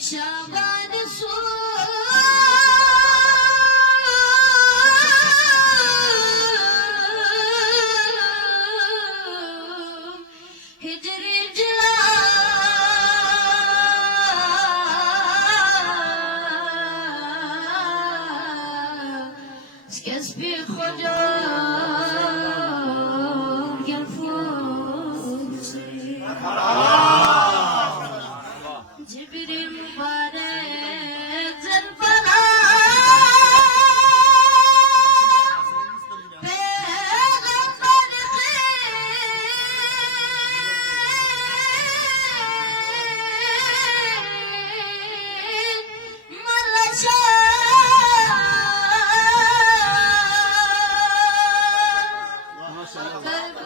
شعبان الصوم هجري الجلال كسبي خجار ينفوسي جبري مبارك زرفنا بغفر خير مرة شاء قلب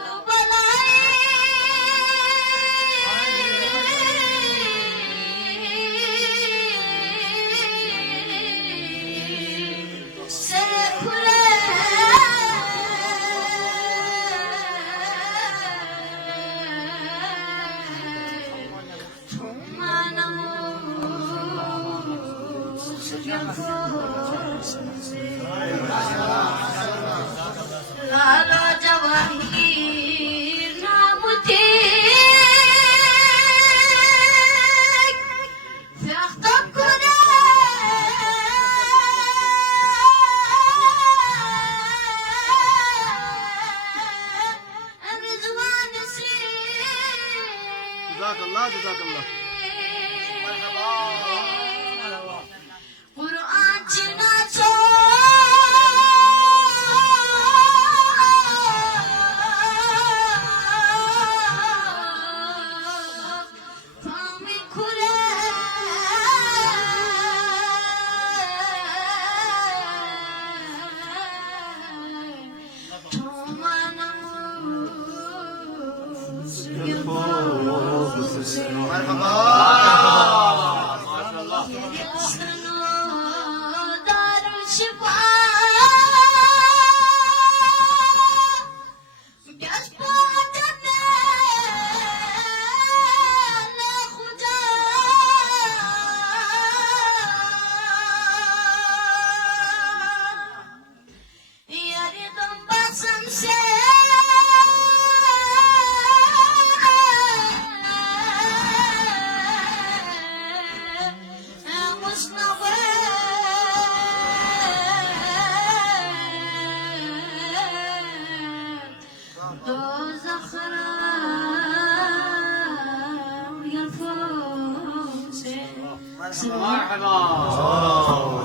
لالا جواهیر ناموتيك في أخطب كنا الرزوان نسيك جزاك الله جزاك الله قرآن جناتو فامي كره تومانوس يفوز مرحبا دار الشفاء جسبتنا لخدا يريد بسم دوزخ يا الفوز مرحبا